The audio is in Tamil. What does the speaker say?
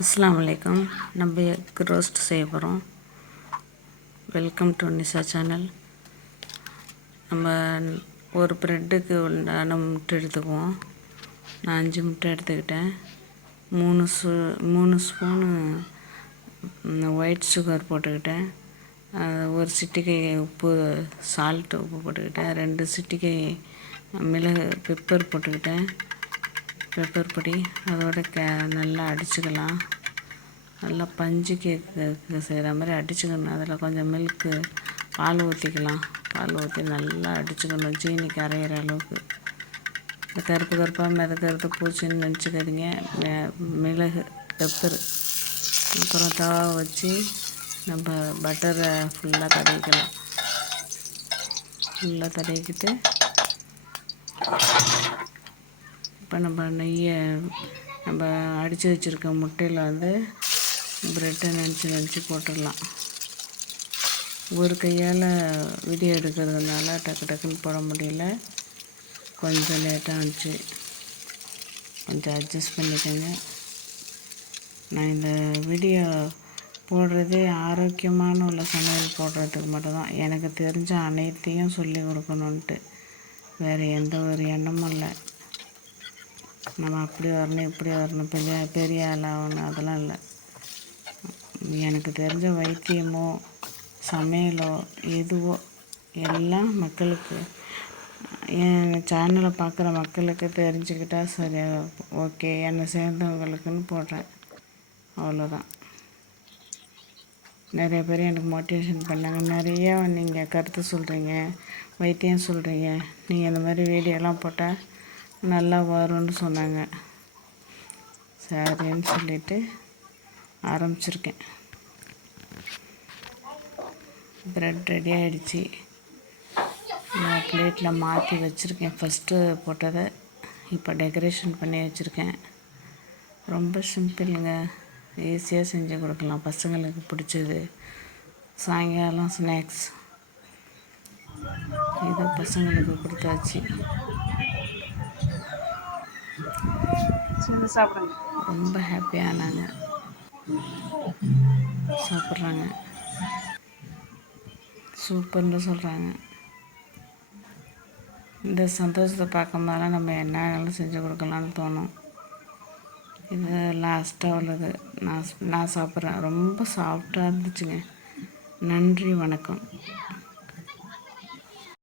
அஸ்ஸலாமு அலைக்கும். நம்ம எக் ரோஸ்ட் செய்ய போகிறோம். Welcome to Nisha channel. நம்ம ஒரு ப்ரெட்டுக்கு உண்டான முட்டை எடுத்துக்குவோம். நான் 5 முட்டை எடுத்துக்கிட்டேன். 3 ஸ்பூனு ஒயிட் சுகர் போட்டுக்கிட்டேன். ஒரு சிட்டிகை உப்பு, சால்ட்டு உப்பு போட்டுக்கிட்டேன். 2 சிட்டிகை மிளகு பெப்பர் போட்டுக்கிட்டேன், பெப்பர் பொடி. அதோட நல்லா அடிச்சுக்கலாம். நல்லா பஞ்சு கேக்கு செய்கிற மாதிரி அடிச்சுக்கணும். அதில் கொஞ்சம் மில்க்கு, பால் ஊற்றிக்கலாம். பால் ஊற்றி நல்லா அடிச்சுக்கணும், ஜீனி கரையிற அளவுக்கு. இந்த கருப்பு கருப்பாக மிதக்கிறது பூச்சின்னு நினச்சிக்காதீங்க. மிளகு, பெப்பர். அப்புறம் தவா வச்சு நம்ம பட்டரை ஃபுல்லாக தடவிக்கலாம். ஃபுல்லாக தடவிக்கிட்டு இப்போ நம்ம நெய்யை நம்ம அடித்து வச்சுருக்க முட்டையில் ப்ரெட்டை நினச்சி போட்டுடலாம். ஒரு கையால் வீடியோ எடுக்கிறதுனால டக்குன்னு போட முடியல, கொஞ்சம் லேட்டாக இருந்துச்சு. கொஞ்சம் அட்ஜஸ்ட் பண்ணிக்கோங்க. நான் இந்த வீடியோ போடுறதே ஆரோக்கியமான உள்ள சமையல் போடுறதுக்கு மட்டும்தான். எனக்கு தெரிஞ்ச அனைத்தையும் சொல்லி கொடுக்கணுன்ட்டு வேறு எந்த ஒரு எண்ணமும் இல்லை. நம்ம அப்படி வரணும், இப்படி வரணும், பெரிய ஆளாகணும், அதெல்லாம் இல்லை. எனக்கு தெரிஞ்ச வைத்தியமோ சமையலோ எதுவோ எல்லாம் மக்களுக்கு, என் சேனலை பார்க்குற மக்களுக்கு தெரிஞ்சுக்கிட்டால் சரியாக ஓகே, என்னை சேர்ந்தவங்களுக்குன்னு போடுறேன், அவ்வளோதான். நிறைய பேர் எனக்கு மோட்டிவேஷன் பண்ணாங்க. நிறையா நீங்கள் கருத்து சொல்கிறீங்க, வைத்தியம் சொல்கிறீங்க, நீங்கள் இந்த மாதிரி வீடியோலாம் போட்டால் நல்லா வரும்னு சொன்னாங்க. சரின்னு சொல்லிவிட்டு ஆரம்பிச்சிருக்கேன். ப்ரெட் ரெடி ஆகிடுச்சி. நான் பிளேட்டில் மாற்றி வச்சுருக்கேன். ஃபஸ்ட்டு போட்டதை இப்போ டெக்கரேஷன் பண்ணி வச்சுருக்கேன். ரொம்ப சிம்பிளுங்க, ஈஸியாக செஞ்சு கொடுக்கலாம். பசங்களுக்கு பிடிச்சது சாயங்காலம் ஸ்நாக்ஸ். இதை பசங்களுக்கு கொடுத்தாச்சு. சாப்பிடுங்க. ரொம்ப ஹாப்பியானாங்க, சாப்பிட்றாங்க, சூப்பர்னு சொல்கிறாங்க. இந்த சந்தோஷத்தை பார்க்கும்போதெல்லாம் நம்ம என்னாலும் செஞ்சு கொடுக்கலான்னு தோணும். இது லாஸ்ட்டாக உள்ளது நான் சாப்பிட்றேன். ரொம்ப சாஃப்டாக இருந்துச்சுங்க. நன்றி, வணக்கம்.